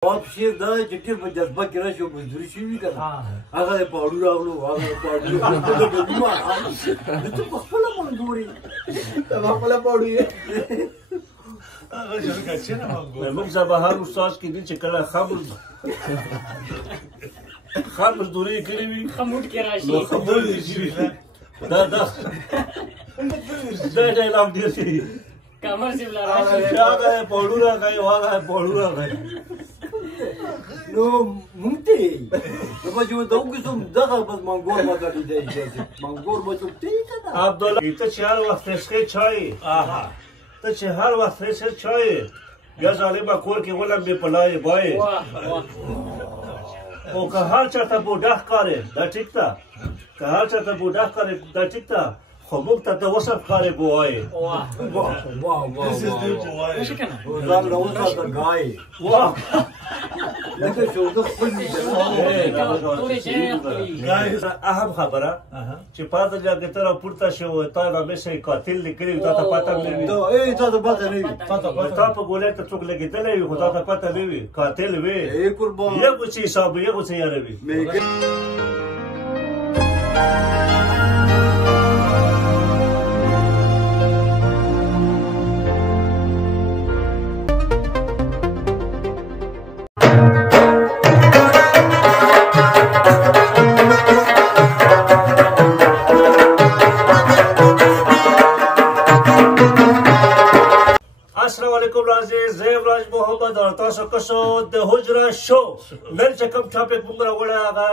आप शेर दा चिट्ठी पर जज्बा किरा शो मजदूरी शुरू करना अगर पाड़ू रावलो अगर पाड़ू तो बीमार तो बखला मंगूरी तब बखला पाड़ू है अगर जो कच्चे ना मंगूरी मैं मुझे बाहर उस्ताद की नीचे कला खाम मजदूरी करी भी खमूट के राशि मंगूरी जी दा लाभ दिया सी कमर से बुला रहा है याद है पाड़ू रहा है वहाँ है पाड़ू रहा है नो मुंगते तो जो दो किस्म दखल बस मंगोर बता दी जाए मंगोर बचो ठीक है ना आप दो इतना चार वक्त फ्रेश चाय आहा तो चार वक्त फ्रेश चाय या जाले बाकोर के वाला में पलाए बाय ओ कहाँ चाहता बोड़ा करे दा ठीक था कहाँ चाहता बोड़ा करे दा ठीक था خموك تتوصل قارب واي वाह वाह वाह this is the boy وزام روزا गाय वाह لكن شو ده كل guys اهم خبره چې پاتې ځکه تر پورته شو تا دا مې سي قاتل لیکلی دا ته پاتې نه وي ايه تا پاتې نه وي تا په ګولې ته څوک لګیدلې وي خدا ته پاتې نه وي قاتل وي ايه قربان یو څه حساب یو څه یاره وي راج محمد اور تاسو کسو د حجره شو نن چې کوم ټاپک موږ راوړی هغه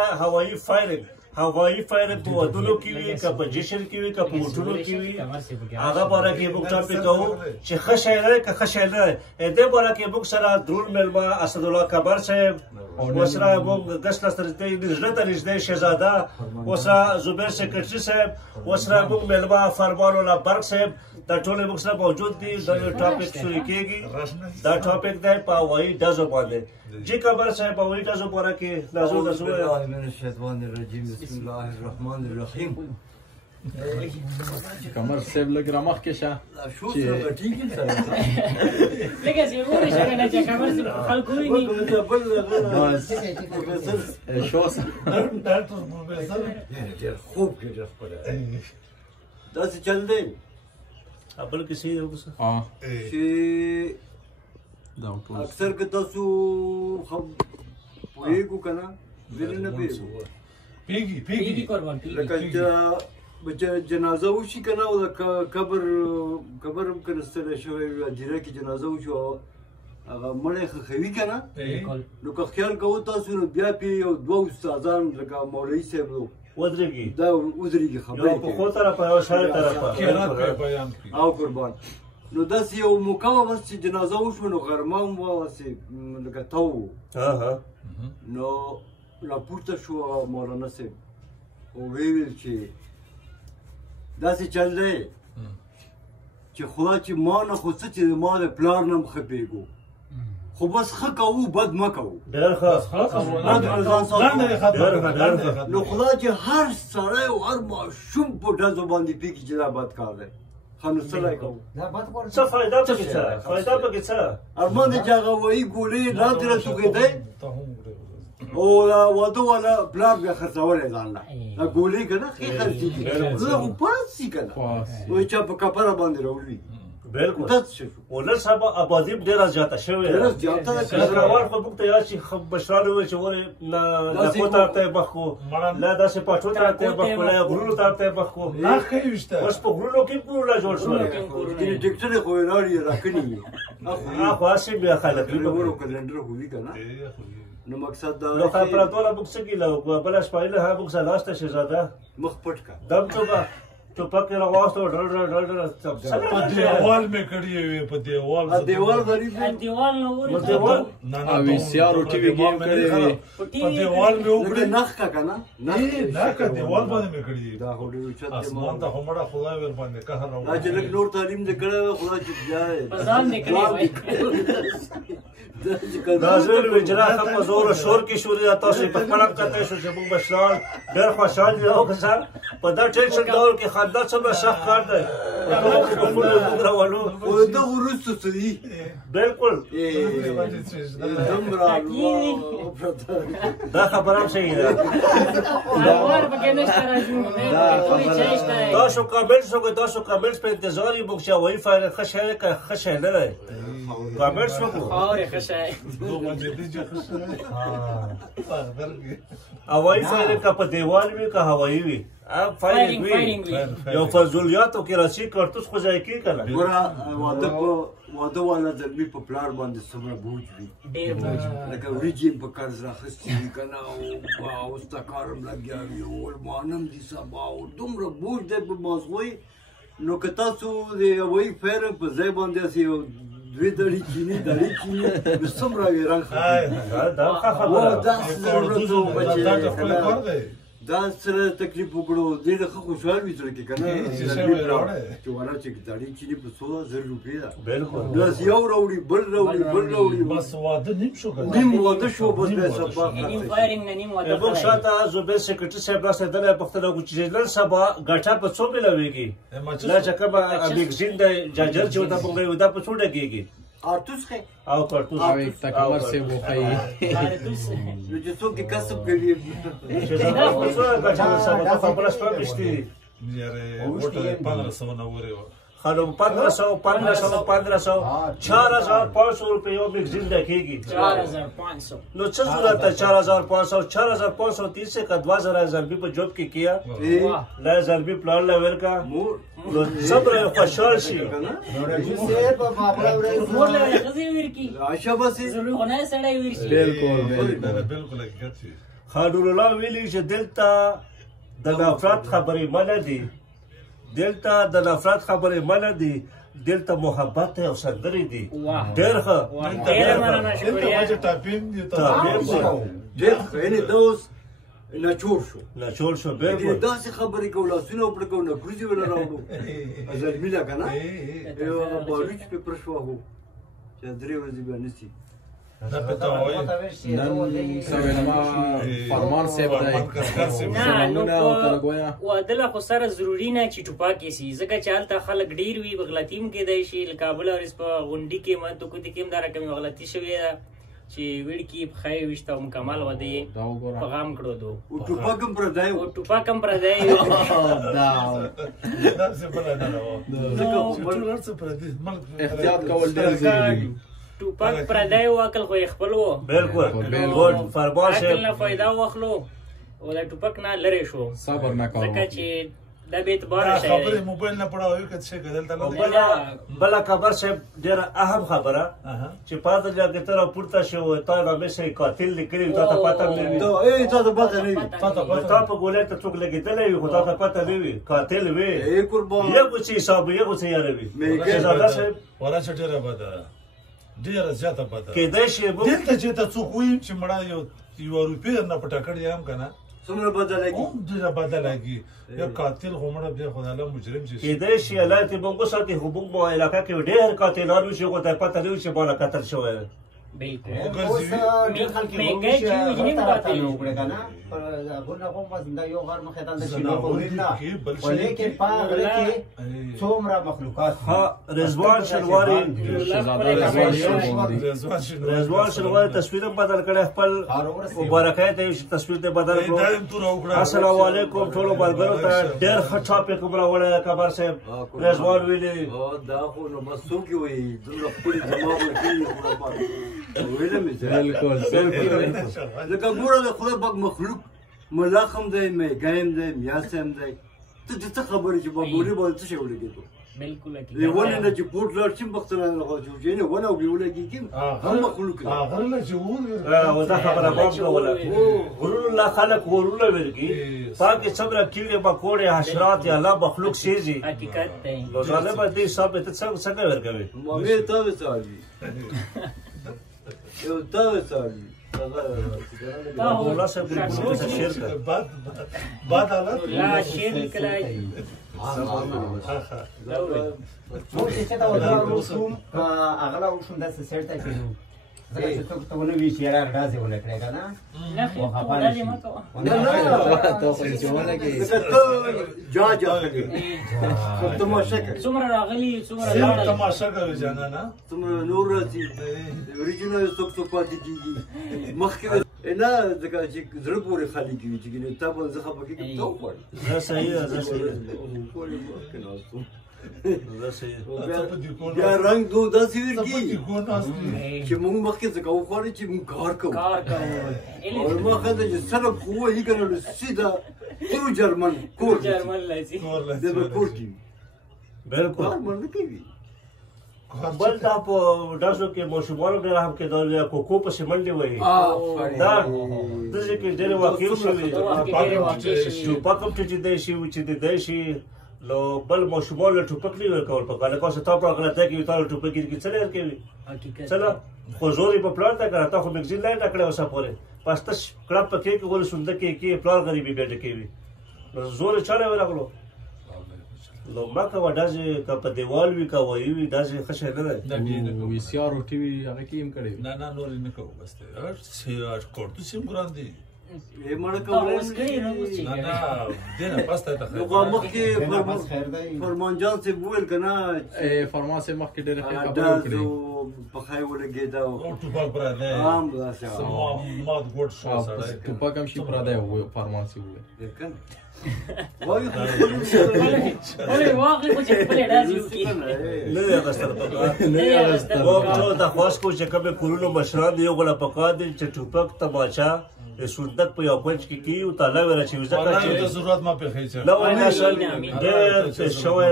هوایي فایرنګ په ودونو کې وي که په جشن کې وي که په موټرو کې وي هغه باره کې موږ ټاپک کوو چې ښه شی دی که ښه شی نه دی دې باره کې موږ سره درون میلمه اسدالله کبر صاحب ورسره موږ ګس ته زړه ته نږدې شهزاده ورسره زبیر سیکرټري صاحب ورسره موږ میلمه فرمان الله برق صاحب دا ټول موږ سره موجود دي دا ټاپک شروع کېږي دا ټاپک دی په هوایي ډزو باندې جی کبر صاحب په هوایي ډزو باره کې نازو بسم الله من الشیطان الرجیم بسم الله الرحمن الرحیم کمر صاحب لګ رمخ کې شه شو څه ټیک سره لکه چې وره شګه نه چې کمر صاحب خلکو وي شو ډاکټر پروفیسور خوب کې خپل دا څه چل دی بل کسی یو څه چې اکثر که تاسو پوهېږو که نه ولې نه پیږي قربان لکه جنازه وشي که نه او د قبر هم که نستلی شوی وي هدیره کې جنازه وشي هغه مړی خښوي که نه نو که خیال کوو تاسو نو بیا پې یو دوه استادان لکه مولوي صاحب ودرېږي دا ودرېږي خبرې یو په خو طرفه یو شاړې طرفه او قربان نو داسې یو موقع وه بس چې جنازه وشوه نو غرمه هم وه هسې لکه تو و نو راپورته شو مولانا صاحب او ویې ویل چې داسې چل دی چې خدا چې ما نه خو څه چې ما د پلار نه هم ښه پوهېږو خو بس ښه کوو بد مه کوو ډېر ښه نو خدا چې هر سړی او هر ماشوم په ډزو باندې پوهېږي چې دا بد کار دی ښه نو څه کوو څه فایده پکې څه ارمان دی چې هغه وایي ګولۍ لاندې راتوږېدی او واده والا پلار بیا خرڅولی ځان له دا ګولۍ که نه ښې خرڅېږي زه خو پاس شي که نه وایي چا په کپره باندې راوړي بالکل ولر صاحب آبادي ډېره زیاته شوې ده لکه اول خو موږ ته یاد شي مشران وویل چې ورې لکو ته ورته یې مخ کړو لا داسې پاټو ته ورته یې مخ کړو لا غرونو ته ورته یې مخ کړو اوس په غرونو کې کورونه جوړ شول ټکټرې خو یې راړي راکني وي خو هسې بیا خلک ورو کلنډر خو وي که نه نو مقصد دا نو خبراتواله موږ څه ګیله وکړو بله شپه یې له موږ سره ناسته شهزاده مخ پټ که دم څوکه ټوپک یې راواستو ډل په دیوال مې کړی وي په دیوال دیوال غریب دیوال نو او ویسیار او ټي وي ګیم کړی وي په دیوال مې وکړی نخ کا کنه نه کا دیوال باندې مې کړی دا هو ډېر اوچت اسمان ته همړه خدای ور باندې قهر دا چې لږ نور تعلیم دې کړی خدای چې بیا ځان دې کړی دا زویل وی جناب په زور شور کې شوري تاسو په خپل کته شو چې موږ بشلال ډېر خوشحال یو کسان په دا ټینشن ډول کې خندا څومره سخت کار دی په خپل راولو او دا ورسته سړي بالکل دا خبره هم صحیح ده تاسو کامنټس په انتظار یې موږ چې هوایي فایرنګ ښه شی دی که ښه شی نه دی کامنټس وکړو هوایي فایرنګ که په دیوال وي که هوایي وي فایرنګ وي یو فضولیاتو کې راسي کارتوس خو ځای کېږي که نه ګوره واده والا زلمي په پلار باندې څومره بوج وي لکه وریجې په قرض راخیستي وي که نه او اوس ته کار هم لګیا وي او المانم دي سبا او دومره بوج دی په مازغوی نو که تاسو د هوایي فایرنګ په ځای باندې هسې یو دوی دړي چیني نو څومره وي رنګ دا سره تکلیف وکړو دې د ښه خوشحال وي زړه کې که نه چې والا چې داړي چیني په 100,000 روپۍ ده بس یو راوړي بل راوړي بس واده نیم شو نیم واده شو بس بیا سبا موږ شاته زوبیر سیکرټري صاحب راسېدلی پوښتنه وکړو چې نن سبا ګټه په څو میلاویږي دا چې کومه میګزین دی جاجر چې ورته موږ وایو دا په څو ډکېږي کارتوس خې او کارتوس او یک تکبر سے وہ خی نو چې څوک کسب کوي چې دا خو څه ګټه ده سبا ته خبره شپه پېشتي یاره وټه 1500 نه وره خانم 1500 4500 روپے یو میگزین دیکھیگی 4500 نو چه صورت ہے 4500 30 سے کا 2000 زربی پر جاب کی کیا لا زربی پلان لیول کا نو سب رہے خوشحال شي مور له غزي ورکی عائشہ بس زلونه سړی ورکی بالکل حقیقت شي خادر الله ویلی چې دلته د نفرت خبرې منه دي دلته د نفرت خبرې منه دي دلته محبت او سندرې دي ډېر ښه ډېر مننه شکریہ ډېر ښه یعنې دوس ناچور شو بالکل داسې خبرې کوو لاسونه وپړکوو نکروزې وله راوړو زلمي لکه نه یو هغه بالوچ پې پرش واهو چې 3 ورځې بیا نسي دا پته وایي نن سویلما فرمان صاحب دی سلامونه او ترګویا واده له خو سره ضروري نه چې ټوپاکې سي ځکه چې هلته خلک ډېر وي بغلطي هم کېدی شي له کابل او په غونډي کې مدکوتي کې هم دا رقمې بغلطي شوې ده چې وړکي پښه یې ویشته او مکمل واده یې په غام کړو دو ټوپک هم پردی و احتیاط کول ډېر ضروري ټوپک پردی و عقل خو یې خپل و بالکل فرمان عقل نه فایده واخلو او د ټوپک نه لرې شو صبر نه کوو ځکه چې دا به اعتباره شی خبرې موبایل نه پړاوي که څه کېدل ته بله خبر صاحب ډېره اهم خبره چې پاته جا کې ته راپورته شو تا همیشه قاتل لیکلي تا ته پته هم نه وي تا ته پته نه وي تا په ګولۍ ته څوک لګېدلی وي خو تا ته پته نه وي قاتل وي قربان یو څه حساب یو څه یاره وي شهزاده صاحب ولا چې ډېره بده ډېره زیاته بده کېدای شي دلته چې ته څوک وایي چې مړه یو روپۍ نه په ټکړ یم که نه څومره بده لګي ډېره بده لګي یو قاتل خو مړه بیا خو د الله مجرم چې کېدای شي الله دې موږ وساتي خو موږ په علاقه کې ډېر قاتلان وشي خو ته پته نه وي چې بالا قتل شوی دی بالکل مهنګای چې وجنی قاتل وګړه کنه پر غوړه کوم بس دا یو غر مخه تل شي په ورنه ولیکن پاغله کې څومره مخلوقات ها رضوان شنواری تصویر بدل کړي خپل مبارکای ته تصویر ته بدل کړو السلام علیکم ټولو ملګرو ته ډېر ښه ټاپک راوړی کبر صاحب رضوان ویلي دا خو نو بس څوک وایي دومره خپلې جما ورکړي ویلې مې بالکل لکه ګوره د خدای پاک مخلوق ملاخ هم دی میګی هم دی میاس هم دی ته چې څه خبرې چې په ګولۍ باندې څه شی ولګېدو بالکل د ونې نه چې پورت لاړ شي پښتنه چې ونه وګړي ولګېږي هم مخلوق دی او دا خبره باب کوله غرور الله خلق غرور ورګي پاکه صبر کیړه پکوړه حشرات یا الله مخلوق شيزي حقیقت دی نو ظالم دې صاحب ته څنګه ورګوي مې ته وسالي یو ته وسالي الله صاحب بالکل شعر کا بعد حالت لا شعر کلای څو چې دا ودا روسوم اغلا وشم د سرته کېدو ځکه چې څوک ته ونه وي چې یاره ډازې ونه کړې که نه نه خیر ته ډازې مه کوه څومره راغلي څومره لاړل تماشا کوي جانانا څومره نور راځي اوریجنل څوک څوک پاتې کېږي مخکې نه ځکه چې زړه پورې خالي کېږي چې تا به زه خفه کېږم ته وخوړې زه صحیح ده زه صحیح بیا رنګ دو داسې ورکي چې موږ مخکې ځکه وخوړې چې موږ کار کوو او ما ښځه چې سره خو وهي که نه نو سیده کور جرمن کور لځي دی به کور کې وي بالکل کار مړ نه کوي بل دا په ډاسو کې ماشومانو ډېر هم کېدل یا کوکو پسې منډې وهي دا داسې کې ډېرې واقعې شوي ټوپک هم ټیټېدی شي وچېدېدی شي نو بل ماشومان له ټوپک نه ورکول پکار لکه اوس تا په غلطۍ کې تا له ټوپک کې څه نه ورکوي چله خو زور یې په پلار ته کړه تا خو مګزین نه ډکړی اوسه پورې بس ته کړپ پکې کې ولې سونده کې پلار غریبي بیا ډکوي نو زور یې چا نه ورغلو نو ما کوه داسې که په دیوال وي که وایي وي داسې ښه شی نه دی وي سي آر او ټي وي هغه کې هم کړی نه نه نور یې نه کوو بس دی کورتو سیم ګران دی مړه کولی نه نه دې نه پس ته نو مخکې فرمان جان صاحب وویل که نه فرمان صاحب مخکې ډېرې ښې خبرې وکړې پخی ولګېده ټوپک پردی هم داسې مات ګوټ شو سړی ټوپک هم شي پردی فرمان صاحب وویل وایي ولې واقع خو چې خپلې ډازې وکړي نه دی اخیستل پکار موږ دا خواست کوو چې کومې کورونو مشران دي یو غله پکار دي چې ټوپک تماچا سوندک په یو کونج کې کي او تاله ورچوي ځکه چې ضرورت ما پېښې چې نه وایي اصل ډېر شوی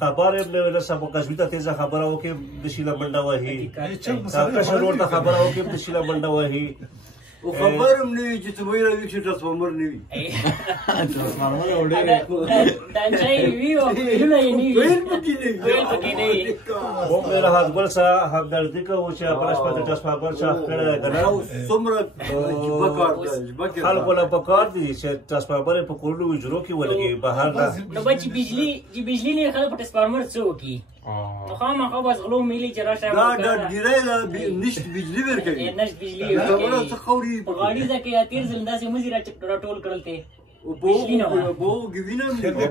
خبر یې نه سبا کسبی ته تیزه خبره وکړي د شیله منډه وهي کاکشه روډ ته خبره وکړي د شیله منډه وهي او خبر هم نه وي چې څه وایي راوي چې ټرانسفارمر نه وي دانچای وي او ویلونه یې نه وي ویل پکې نه وي موږ له حضبل سره همدردي کوو چې خپله شپه د ټرانسفارمر چاخ کړی دی که نه څومره خلکو له پکار دي چې ټرانسفارمر یې په کورونو حجرو کې ولګي بهر نه نو به چې بجلي نه خلک په ټرانسفارمر څه وکړي نو خامخا بس غلو میلي چې راشه دا ډېری نشت بجلي ورکوي نشت بجلي خبره څه خوري په غاړي ځکه یا تیر ځل داسې مزي راټول کړل ته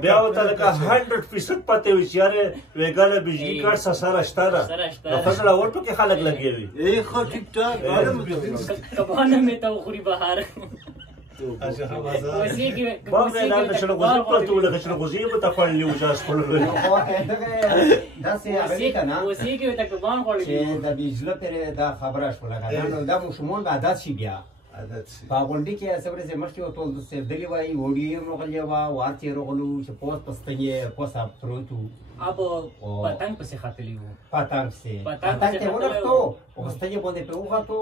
بیا ورته لکه 100% پته وي چې یارې ویګاله بجلي کارت سره شته ده نو فصل اول پکې خلک لګوي ښه ټیک ټاک کبانه مې ته وخوري بهار باغ نه دا چې غوځي پرته ولګه چې غوځي به تخړلې وجاس کول داسې هغه کنه اوسې کې ته کبان خوري چې د بجلی پر دا خبره شوله کنه نو دا مشمول عادت شي بیا په غونډې کې سبره چې مخکې ټول د سیدلی وای وړي مغلې وا وارتي رغلو چې پوس پستګي پوسا پروتو اب پتنګ پسې خاتلی وو پتنګ ته ورته او پستګي باندې په وغاتو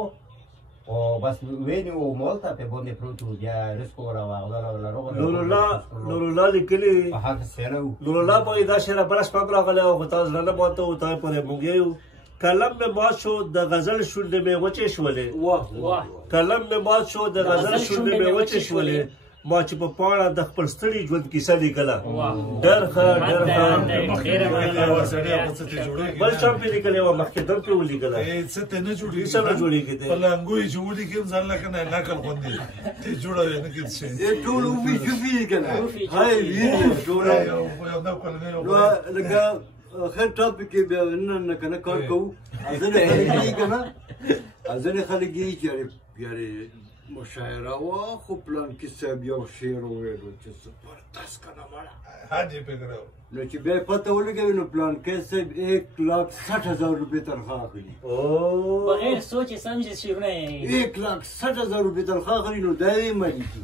او بس وینو مولتا په باندې پروتو بیا رسکو را واغلا نور الله لیکلي په حق سره نور الله په دا شعر بل شپه راغله او تاسو نه ماته او تاسو پرې مونږیو کلم میں بات شو د غزل شونډې مې وچې شولې واه کلم میں بات شو د غزل شونډې مې وچې شولې ما چې په پاڼه د خپل ستړي ژوند کیسه لیکله ډېر ښه بل چا پې لیکلې وه مخکې دم پې ولیکله څه ته نه جوړېږي څه نه جوړېږي په لنګو یې چې ولیکم ځان لکه نه نقل غوندې ته جوړوې نه کېد شي ټول وفي شوفي که نه هاي وینو ټوله لکه خیر ټاپک کې بیا نه که نه کار کوو ځینې خلک یې که نه ځینې خلک یې چې یارې مشاعره وه خو پلان کې صاحب یو شعر وویلو چې زبردست که نه مړه حاجي فکر نو چې بیا یې پته ولګوي نو پلان کې صاحب 1,60,000 روپۍ تنخواه اخلي بغیر سوچ سمجھ شعرونه 1,60,000 روپۍ تنخواه اخلي نو دا یې مالي کي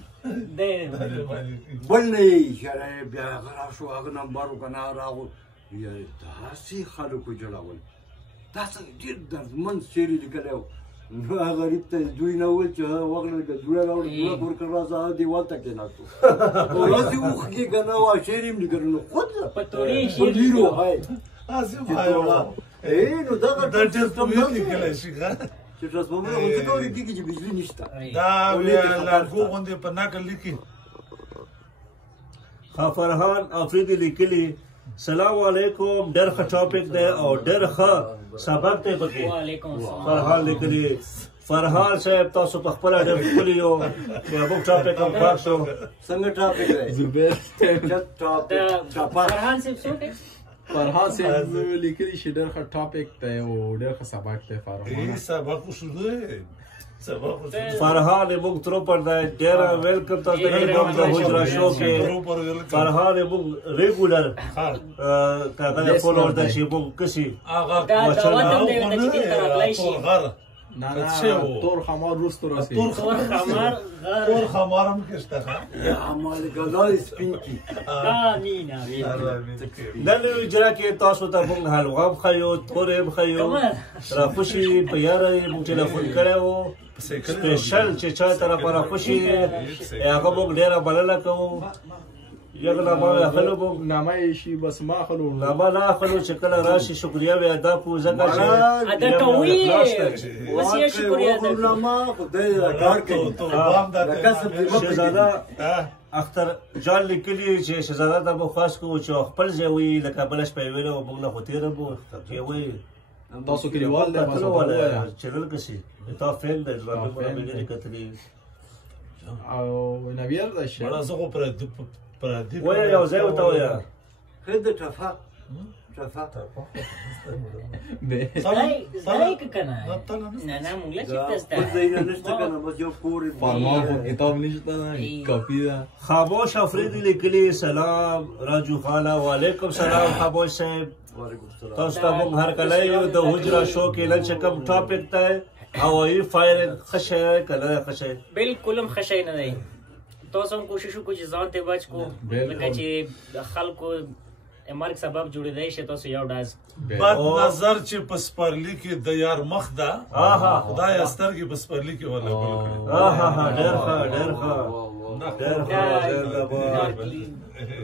بل نه یې چې بیا هغه راشو هغه نمبر که نه راغو یارې داسې خلکو جوړول دا څنګه ډېر دردمند شعر یې لیکلی و نو هغه غریب ته دوی نه وویل چې وغله که دوړه راوړه دوړه پورې کړه راسه هغه دیوال ته کېناستو ورځې وښکې که نه وه شعر یې هم لیکلی نو خود لیرو هی نو دغه لیکلی شي چې ټرانسفارمر خو ځکه ولیکېږي چې بجلي نشته دا لرګو غوندې په نقل لیکي فرحان افریدي لیکلي سلام علیکم ډېر ښه ټاپک دی او ډېر ښه سبق دی پکې. وعلیکم السلام. فرحان لیکلي فرحان صاحب تاسو په خپله ډېر ښکلي یو موږ ټاپک هم خوښ شو. څنګه ټاپک دی؟ زبیر فرحان صاحب څوک دی؟ فرحان صاحب لیکلي چې ډېر ښه ټاپک دی او ډېر ښه سبق دی. سبق شروع دی. فرحان موږ تروپر دی ډېره ویلکم تاسو ته موږ د حجره شو کې فرحان موږ ریګولر کاغه فولوور د شي موږ کسي دا وطن دی د چې تر اغلای شي. نه تور خمار روستو راسي. تور خمار تور خمار هم کېشته. عمل ګلای سپین کی. امين امين. نن اجرا کې تاسو ته موږ حلوا هم خایو تور هم خایو را خوشي په یاره موږ ټلیفون کړو سپیشل چې چا طرف را خوشي هغه موږ ډیره بلنه کوو. یو نامه اخلو موږ نامه شي بس ما اخلو نامه نه اخلو چې کله راشي شکریا به ادا کوو ځکه چې ادا کوي اوس یې شکریا ده. نامه خدای کار کوي. شهزاده اختر جان لیکلي چې شهزاده ته به خاص کوو چې خپل ځای وي لکه بله شپه یې ویله موږ نه خو تېره بو چې وایي تاسو کلیوال دی بس چینل کسي تا فیل دی ځواب به نه کتلی او نویر د شي ولا زه خو پردي وای یو ځای وته وای خد ټفا زای که کنه نه نه موږ لا چې تاسو زینه نشته کنه بس یو کور فرمان خو کتاب نشته نه کاپی ده. خاموش افریدی لیکلی سلام راجو خاله وعلیکم سلام خاموش صاحب تاسو ته موږ هر کله یو د حجره شو کې لږ کم ټاپک ته هوایي فایر خشه کله خشه بالکل هم خشه نه دی. تاسو هم کوشش وکړئ چې ځان ته بچ کو لکه چې د خلکو مرګ سبب جوړېدای شي. تاسو یو ډاز بد نظر چې په سپرلی کې د یار مخ ده خدای سترګې په سپرلی کې ولا ډېر ښه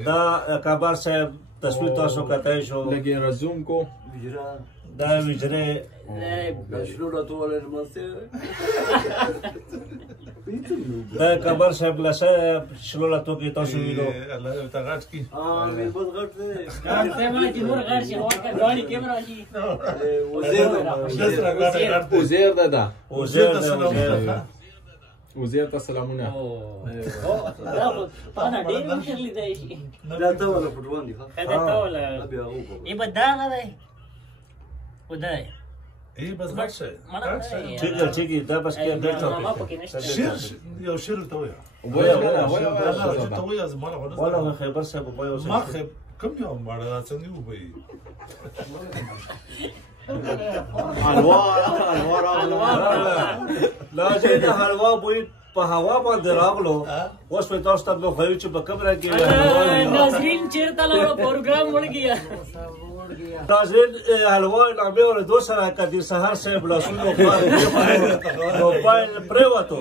دا کابر صاحب تصویر تاسو کتای شو لګي رزوم کو دا ویجره شنو ټول المسه دا کابر صاحب لسه شلو لاتو کې تاسو ویلو الله ته غاټ کی مې بس غټ دی ته ما چې نور غړ شي هوا غاړي کیمرا شي وزیر ده وزیر وزیر ته سلامونه. دا پانا ډېر مشر لیدای شي. دا ته ولا فوټبال دی خدا ته ولا بیا وګورئ ای بداغه دی خدای ای بس غاټ شه ټیک دا بس کې ډېر ما پکې نشته. شیر یو شیر ته ویا وای ته ویا زما ولا خبر صاحب وایو ما خب کوم یو ماړه څنګه وبې لا چې د حلوا بوی په هوا باندې راغلو اوس په تاسو ته نو خو چې په کمره کې ناظرین چیرته لاړو پروګرام وړ گیا ناظرین حلوا نامه ور دو سره کدي سحر صاحب لاسونو موبایل پریوتو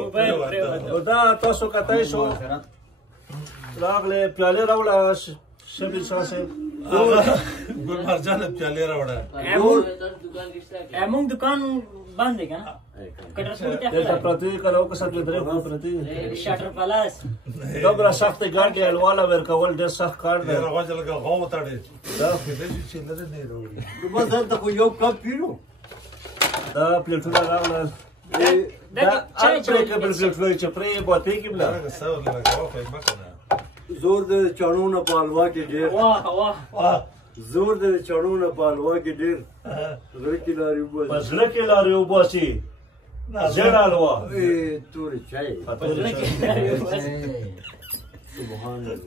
دا تاسو کتای شو راغله پیاله راوړه شبي صاحب ګل مرجان پیاله راوړه امون دکان بند دی کنه دلته پرتی کلو که سات درې خو پرتی شاټر پلاس دوبره سخت ګاډي الواله ورکول ډېر سخت کار دی راغله لګا غو تاړي دا خدای چې لره نه وروړي بس دا خو یو کپ پیرو دا پلیټونه راغله دا انبریکبل پلیټونه چې پرې بوتې کې بلا سره لګا په مکنه زور د چړونو په الوا کې ډېر واه زور د چړونو په الوا کې ډېر زړه کې لاري وباسي بس لکه لاري وباسي زړه الوا تورې چای سبحان الله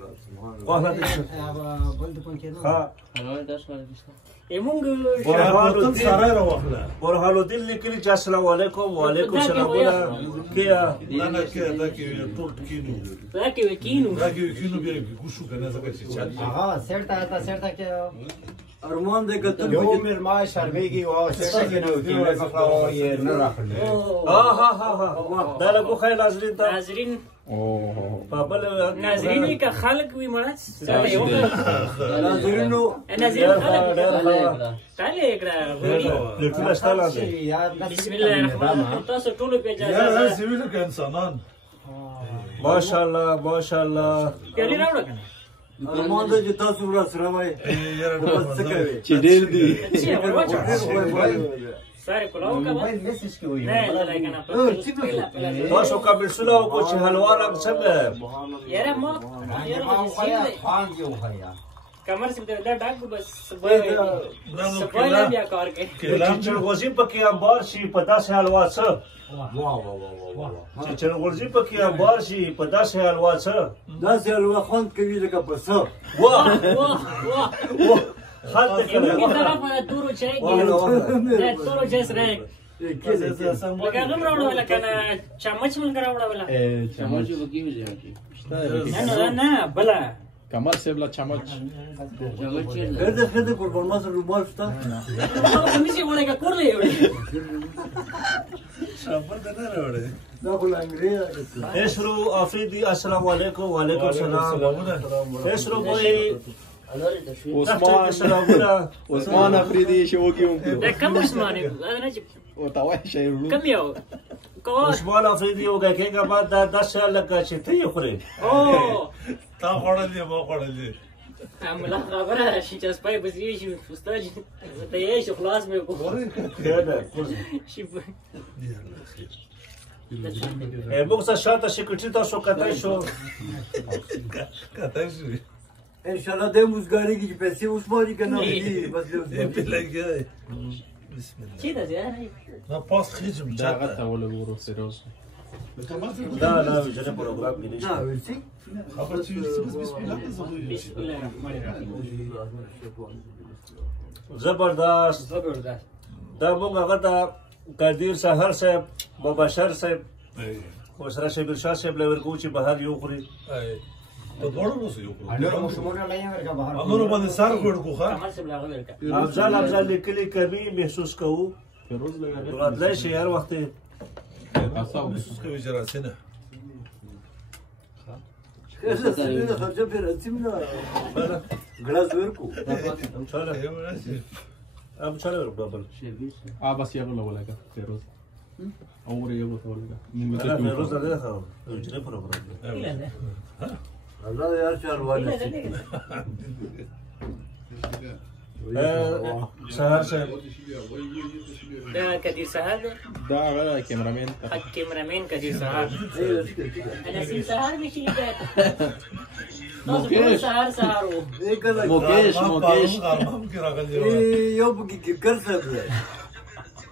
برهان الدین لیکلی چې السلام علیکم وعلیکم السلام کیا نه کې دا کې ټول کینو دا کې کینو بیا ګوشو کنه زګر چې چل سرتا کې ارمان دې کتل یو مر ما شرمېږي او سرتا کې نو کې مخلاو یې نه راخلي ها دا له خو ناظرین ته ناظرین بابل ناظرین کا خلق وی مړ ناظرینو ناظرین خلق تعالی اکړه لټول ستاله دي بسم الله الرحمن الرحیم تاسو ټول په اجازه یا سیویل انسانان ماشاءالله پیالي راوړه کنه ارمان ده چې تاسو راسره وای بس څه کوي چې ډېر دي ساري کلاو کا موبایل میسج کې وایي نه لای کنه تاسو کابلسونه وکړو چې حلوا رنګ څنګه یاره ما خوان یو خیا کمر سے دا ډاک بس سپایل بیا کار کې چې چلغوزي پکې انبار شي په داسې حلوا څه چې چلغوزي پکې انبار شي په داسې حلوا څه داسې حلوا خوند کوي لکه پسه واه واه خلک کی طرف تورو چای کې دا تورو چای سره لکه غم راوړل کنه چمچ مل راوړل چمچ نه بلا کمر سیبلا چمچ خده قربان ما سره رومال شته همیشه ولګه کورلې وړي شامل ده نه راوړې دا خو انګریز اشرو افریدی السلام علیکم وعلیکم السلام اشرو بھائی عثمان افریدی شوقي دا کم عثمان انا او تاوای شي کم یو عثمان افریدی وګه کېګه بعد دا 10 لکه چې ته یې خورې او تا خوړلې ما خوړلې عمله خبره شي چې سپای بزی شي استاد ته یې شي خلاص مې کو شي موږ څه شاته سکرټری تاسو کتای شو کته شي ان شاء الله د موزګاری کې پیسې اوسماري کنه بس په لګي بسم الله چې دا زه ما پاس خېجم دا غته ولا ورو سروس دا لا وجره پروګرام کې نشته ورسي خبر چې بسم الله بسم الله الرحمن الرحیم زبردست دا موږ هغه د قدیر سحر صاحب مبشر صاحب او سره شبیر شاه صاحب لورګو چې بهر یو خوري په دوړو نو یو انور مشمونه لای ورګه بهر امر باندې سار ګور کو ښا کمر سے بلاغه ورکا افضل لیکلي کمی محسوس کوو فیروز لګا راتلای شي هر وخت محسوس کوي چې راځي نه خرچه خرچه په رسیم نه ګلاس ورکو ام چاله ورکو بل بس یو لګا فیروز اور یو ته لګا فیروز نه خو وجره پروګرام الله یار چالوانه سحر صاحب دا کدیر سهار دا غلا کیمرامین کیمرامین کدیر سهار انا سیم سهار مشي ده مکیش سهار مکیش هم کې راغلی یو بګی ګر صاحب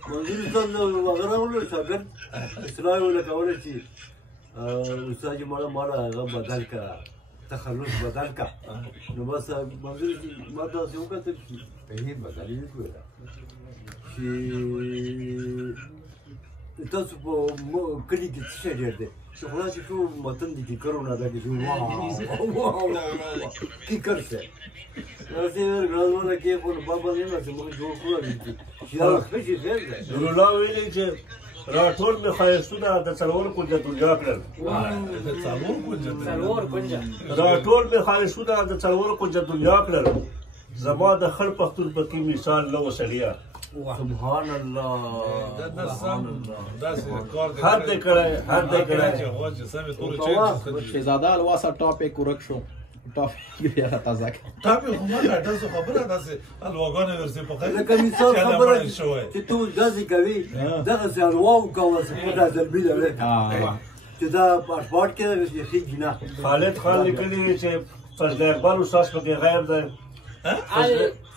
منظور استاد وغیرہ ولو شاګرد اصلاح ولا کول شي استاد مالا هغه بدل کا تخلص بدل کا نو بس منظور ما دا یو کته په بدل یې کوله چې تاسو په کلی کې څه ډېر دي چې خلاص شو متن دي کرونا دا کې واو کی کرسه راځي ورغلونه کې په بابا نه چې موږ جوړ کړو چې دا څه شي ده نور الله ویلي چې راټول می خایستونه د څلور کوجه دنیا کړل څلور کوجه راټول می خایستونه د څلور کوجه دنیا کړل زما د خړ پختون پکې مثال نو وسړیا سبحان الله هر دې کړه شهزاده الواسه ټاپک ورک شو ټاپک بیا تازه تا به هم دا تاسو خبره ده چې الوغانه ورسې په خیر لکه مثال خبره چې ټول داسې کوي دغه ځل واو کوه چې دا ځلبي لري چې دا پاسپورت کې یې نه خالد خان لیکلی چې فضل اکبر استاد پکې غیب ده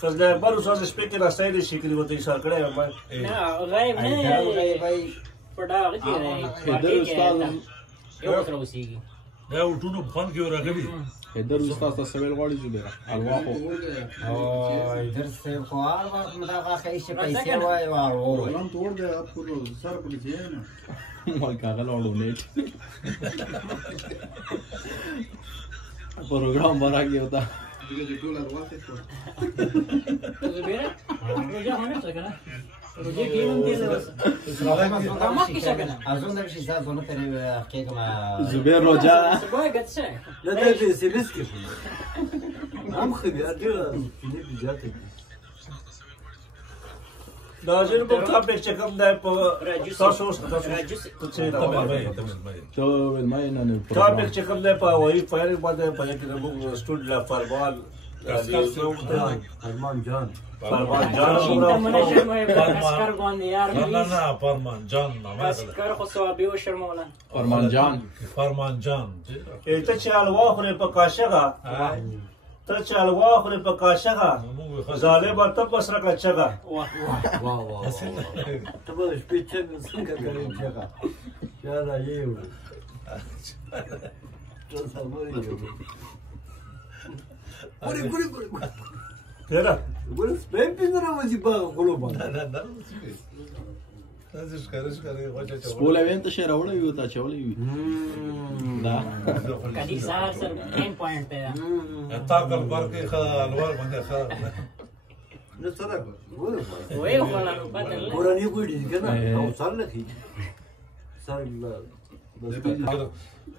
فضل اکبر استاد سپیکر راستای دي شي کلی وته اشاره کړی ما نه غیب نه پډا غږی حیدر استاد یو تر وسیږي دا وټونو فون کې راغلی حیدر استاد تاسو سوال غواړي زبیره الواحو او درس خو هر وخت مداغه خیش پیسې وای وارو हम तोड़ दे आपको सर पुलिस है ना मल का गला और नेट प्रोग्राम बना के होता زبیره روجا هونه څه کنه روجا کینم دې زما کې څه کنه ازون د شي ځان زونه ته حقیقت ما زبیر روجا سبا ګټه لا ده في سيبس كيف هم خبي ادير في بجاتك ناظرین په ټاپک چې کوم دی په تاسو اوس راجو سي ټاپک چې کوم دی په هوایي فایرنګ باندې په کې موږ سټوډ لا فرمان فرمان جان فرمان جان اسکر باندې یار نه فرمان جان اسکر خو ثوابي و شرموله فرمان جان ته چې الوا خورې په کاشغه ته چې الوا خورې په کاشغه ظالمه ته په سره کچغه واه ته به شپې څنګه کوي چېغه یا دا یو ټول خبرې یو ګورې پیدا ګورې سپین پینځه راوځي باغ غلو باندې سپوله وین ته شي راوړی وي تا چولې وي دا کدي سار سر 10 پوینټ ته تا کل بار کې الوار باندې نه سره ګورې وای خو لا بدل قرآني ګورې کنه او سر نه کی سر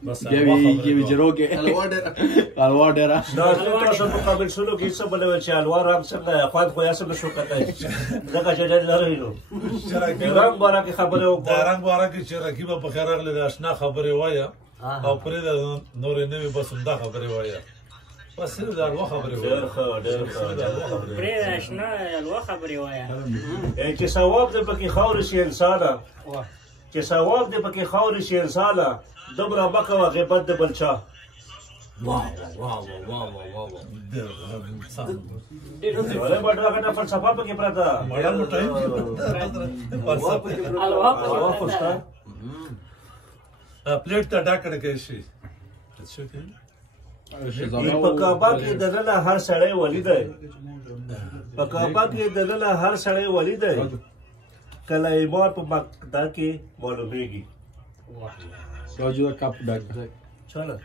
بس کوي جروګه الوا ډیرا ناظرین تاسو مقابل شلو کې څه بلوي چې الوا رام څنګه خپل خو یاسم شو کته دغه چې لري نو رنگ بارا کې خبره او رنگ بارا کې چې رقیب په خیر راغلی د آشنا خبره وایا او پرې د نور نه بس دا خبره وایا بس د الوا خبره وایا ډېر پرې آشنا الوا خبره وایا چې ثواب دې پکې خاور شي انسان چې ثواب دې پکې خاور شي انسان دبره بکه غیبت د بلچا ولې بډا کنه فلسفه پکې پراته مړه ټایم الوا خوشتا پلیټ ته ډاکړه کې شي په کعبه کې دننه هر سړی ولی دی په کعبه کې دننه هر سړی ولی دی کله ایمان په مقدا کې معلومیږي راجو کپ ډاک چله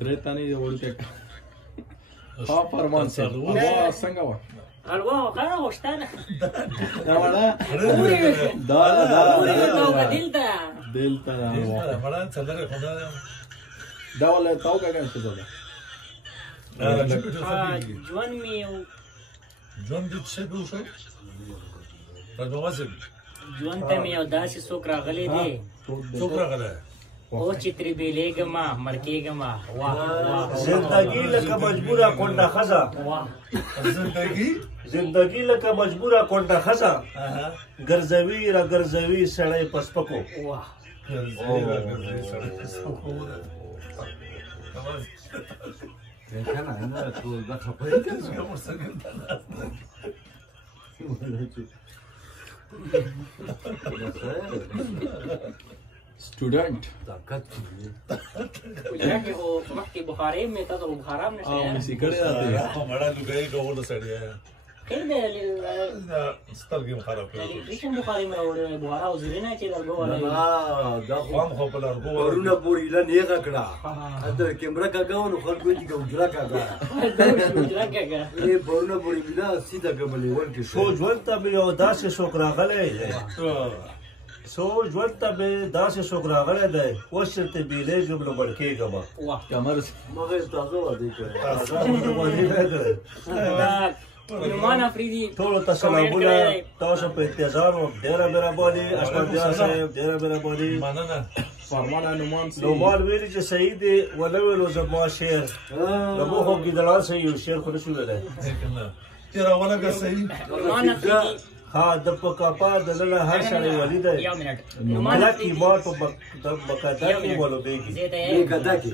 درته نه ورته ها فرمان سره الوا څنګه و الوا کنه خوشتانه دا وړه دا دلته مړه څلره خدا دا ولا تاو کاګه څه ده ژوند می جون دې څه به وشو راځو ژوند ته مې یو داسې څوک راغلی دی څوک راغلی او چې ترې بېلېږم مړ واه زندگی لکه مجبوره کونډه ښځه زندگی لکه مجبوره کونډه ښځه ګرځوي را ګرځوي سړی په سپکو کنه نه ټول دا خبرې کوي سټوډنټ طاقت یعنی او مخکې بخاري مې تاسو بخارام نشته او مې سیکړه راته مړه لګي ډول سړی کله سترګې خراب کړې ریشم بخاري مې وړه بخارا او زرینه چې لګو ولا دا قوم خو په لارغو ورونه پوری لا نه کړه اته کیمرا کاګاو نو خلکو دې ګوجرا کاګا ورونه پوری بلا سیده کملې ورته شو ژوند ته به یو داسې څوک راغلی دی ژوند ته به داسې څوک راغلی دی اوس چې ته بېلېږم نو مړ کېږم کمر مغه تاسو ودی کړه نومان افریدي ټولو ته سلامونه تاسو په انتظار وم ډېره مهرباني اشمدیا صاحب ډېره مهرباني مننه فرمان نومان ویلي چې صحیح دی ونه ویلو زما شعر زموږ خو ګیدړان صحیح یو شعر خو نشو ویلی تیرا ولګه صحیح نومان افریدي ها د پکاپا د نن هر سړی ولی دی یو منټ مالا کی بار په بقدا کې بولو بیگی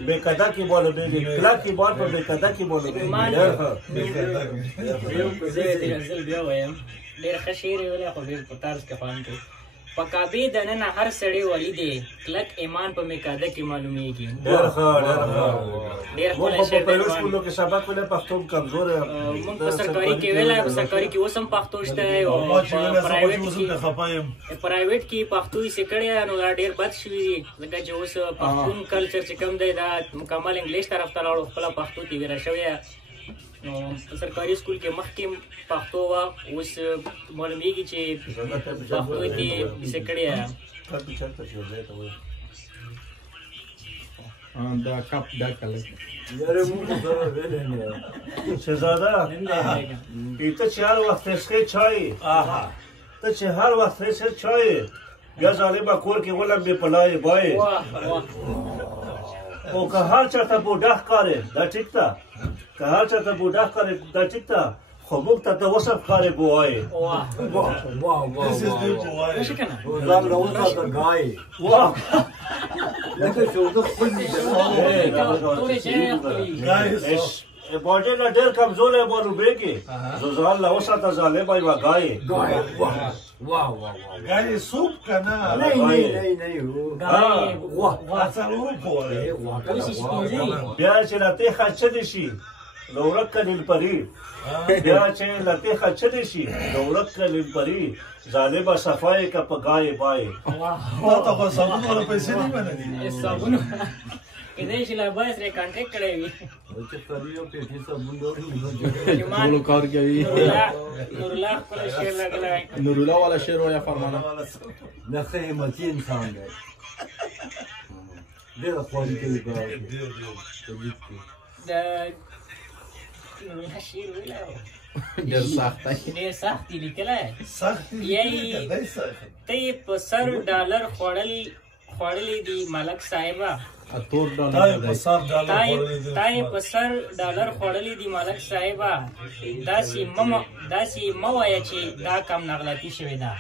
بقدا کې بولو بیگی کلا کی بار په بقدا کې بولو بیگی ډېر ښه شعر یې ویلی خو ډېر په طرز کې خوند کوي په کعبې دننه هر سړی ولی دی کلک ایمان په میکاده کې معلومیږي ډېر ښه ډېر موږ په پرو سکولو کې سبق ویلی پښتو کمزور موږ په سرکاري کې ویلی په سرکاري کې اوس هم پښتو شته او پرایویټ کې پښتو یې څه کړی نو دا ډېر بد شوي دي ځکه چې اوس پښتون کلچر چې کوم دی دا مکمل انګلیش طرف ته لاړو خپله پښتو تېره شوې نو په سرکاري سکول کې مخکې پښتو وه اوس معلومیږي چې پښتو یې څه کړې دا کپ دا کله یاره موږ سره ویلې نه شهزاده ته چې هر وخت څښې چای ته چې هر وخت څښې چای بیا ظالمه کور کې ولمبې په لایې بایې او که هر چاته بوډا ښکارې دا ټیک ده که هر چاته بوډا ښکارې دا ټیک ده خو موږ ته ته وسه ښکارې بوایې ځان راوساته ګای لکه چې اوده خپل باډي نه ډېر کمزوری بولو بیګي زه ځان له وساته ظالمه یوه ګایې ګایې سوپ که نه بیا چې له تېښه چدې شي نو ورک که نیلپري بیا چې له تېښه چدې شي نو ورک که نیلپري ظالمه صفایې که په ګایې بایې ما ته خو صابون والا پیسې نه منلي صابون کېدای شي لا باید سره کانټیکټ کړی وي چې کریو پیټي صابون ډوري ټولو کار کوي نور الله خپل شعر لګلای نور الله والا شعر وایا فرمانه نه ښه همتي انسان دی ډېر خواري کوي د نور الله شعر ویلی ډېر سخت دی ډېر سخت یې لیکلی سخت یعنې ته یې په سر ډالر خوړلی دي ملک صاحبه تور تا ډالر یې په سر ډالر خوړلی دي تا یې په سر ډالر خوړلی دي ملک صاحبه داسې مه وایه چې دا کم نغلطي شوې ده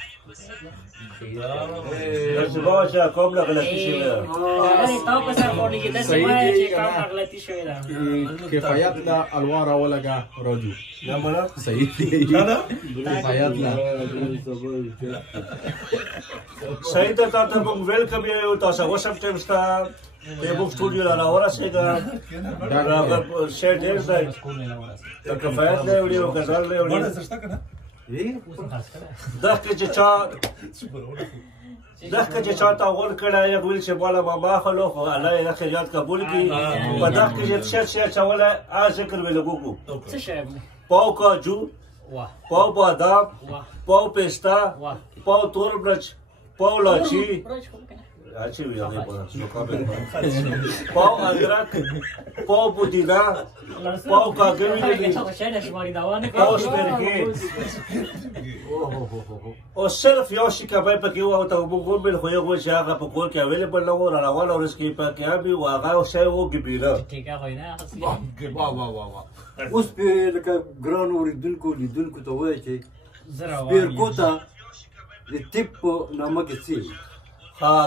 داسې مه وایه چې کوم نغلطي شوې ده تا په سر خوړلی کې داسې مه وایه چې کم نغلطي شوې ده کفایت لا الوار راولګه راجو نه منه صحیح دی کفایت لا صحیح ته تا ته موږ ویلکم یو تاسو وسم ټیم شته موږ سټوډیو را راورسېږه شی ډېر دی ته کفایت دی وړي او غزل دی وړي دغه چې چا ته غول کړی یک ویل چې بالا ما ماخلو خو الله یې خیرات قبول کړي په دغه کې چې شی اچولی هغه ذکر ویل وکړو څه شی پاو کاجو پاو بادام پاو پیستا پاو تور مرچ پاو لاچی اچھی بھی جانے پڑا پاو ادرک پاو پودینہ پاو کاکڑی پاو سپرکی او صرف یو شي کبای پکې و او ته موږ ومل خو یو شي هغه په کور کې اویلیبل نه و را روان او رس کې پکې ابي و هغه شی و ګبیره ټیکا خو نه اوس په لکه ګران اوریدونکو لیدونکو ته وایي چې سپیرکوتا د تیپ په نامه کې څه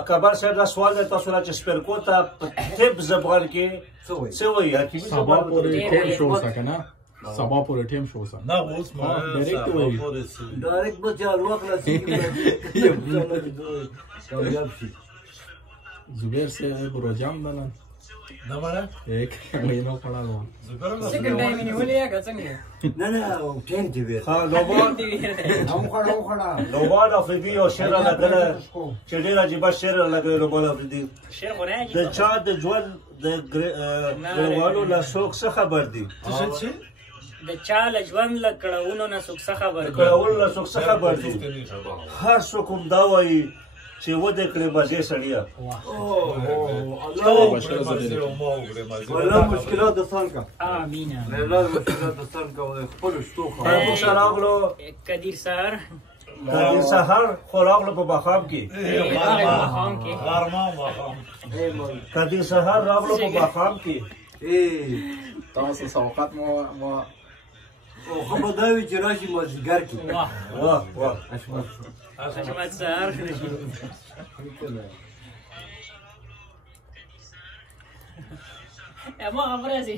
کبر صاحب دا سوال دی تاسو را چې سپیرکوتا په تیپ زبان کې څه وایي حکیمي سبا پورې ټیم شو وسه کنه سبا پورې ټیم شو وسه نه اوس ما ډایرکټ به چالو خلاصي کامیاب شي زبیر سے روزام دنن نه مړه ایک مهینه پڑا نو سیکنډ ټایم یې ولې هغه څنګه نه ټیم دی ویر ها لوبان افریدي او شعر لګل چې ډېر عجیبه شعر لګل لوبان افریدي شعر خو نه د چا د ژوند د ګریوالو له شوق څه خبر دي د چا له ژوند له کړهونو نه څوک څه خبر دي کړهونو له څوک څه خبر دي هر څوک هم دا وایي چې ودې کړې مزې سړیه والله مشکلات د سان کا امين والله مشکلات د سان کا خپل شتو خو موږ سره راغلو قدیر سهار خو راغلو په ماښام کې قدیر سهار راغلو په ماښام کې تاسو سوقات مو او خبر دا وی چې راشي مازیګر کې واه حشمت سهار اما خبره سي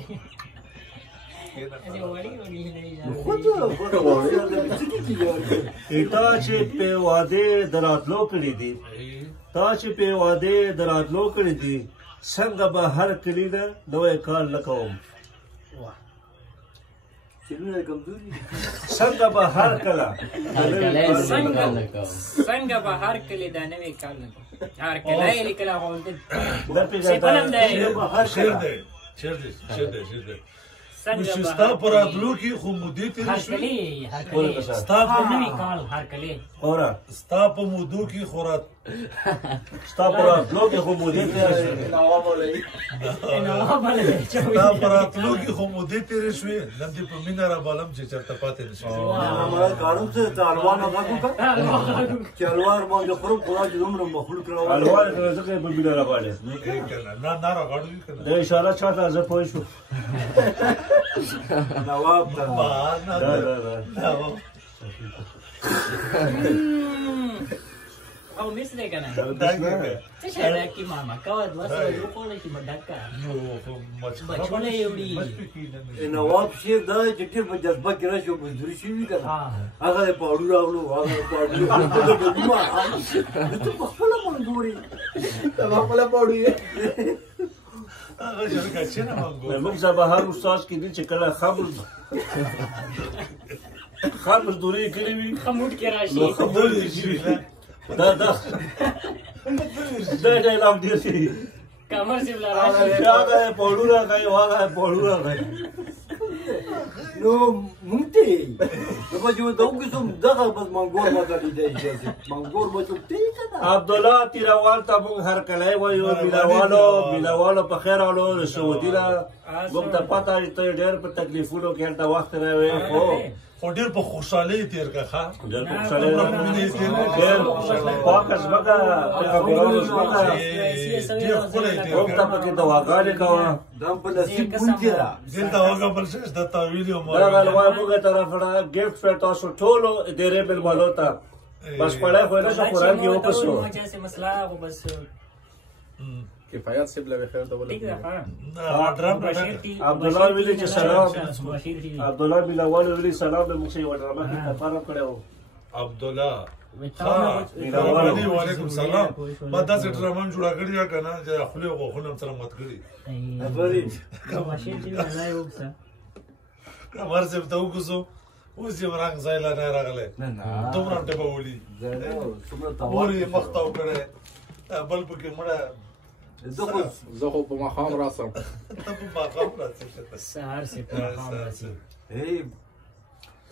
تا چې په واده دراتلو کړی دي څنګه به هر کلی نه نوی کال نه کوم څنګه به هر کله څنګه به هر کلی دا نوی کال نه کوم هر کله یې لیکل هغه ستا پر راتلو کې خو مودې تېرې شوې ستا په مودو کې خو ستا پر راتلو کې خو مودې تېرې شوې ستا پر راتلو کې خو مودې تېرې شوې نن دې په مینه رابالم چې چېرته پاتې نه شي کارم څه ته الوار نه غږ وکړه چې الوار باندې خورم خدا چې دومره مخلوق راوړي الوار کړه ځکه یې په مینه راباندې نه راغړوي که د اشاره چا ته زه پوه شو نواب ته او مس دی کنه څه شي دا کی ماما کا دوه سره یو کوله چې مډکا بچونه یوړي نواب شیر دا چې ټیر په جذبه کې راشي او مزدوري شي وي کنه هغه پاړو راغلو هغه پاړو ته په خپل منګوري ته په خپل پاړو هغه څنګه چې نه مونږ موږ سبا هر استاد کې دي چې کله خبر دوری کړی وي خموټ کې راشي خبرې شي دا ډایلاګ دی چې کمر سی بلا راشي هغه پاړو راغی هغه پاړو راغی نو مونږ ته نو په جو دا وګورم دغه بس منګور ما ته دی منګور مو ته کنه عبد الله تیروال ته مونږ هر کله وایو بلاوالو په خیر اولو سعودي را موږ ته پته ته ډېر په تکلیفونو کې هلته وخت راوي خو ډېر په خوشحالۍ تېر کړه ښه ډېر په خوشحالۍ پاکه ځمکه پیغمبرانو ځمکه موږ ته پکې دواګانې کوه دا په نصیب مونږ را دلته هغه بل څه د تاویل یو دا غلوای موږ طرف را ګفت پر تاسو ټولو ډېرې مېلمانو ته بس پړای خو نه قرآن کې وپسو چې مسله او بس کفایت سیب له خیر ته ټیک ده عبد الله ویلي چې سلام عبد الله بلاول ویلي سلام د موږ یو ډرامه کې کفاره کړو عبد الله وعلیکم سلام ما داسې ډرامه جوړه کړې ده که نه چې خولې غوښونه سره مات کړي کمر صاحب ته وکوسو اوس یې رنګ ځای لا نه راغلی دومره ټپه ولي اور یې مخ ته وکړی بل پکې مړه زه خو په ماښام راسم ته په ماښام راسې سهار سي په ماښام راسي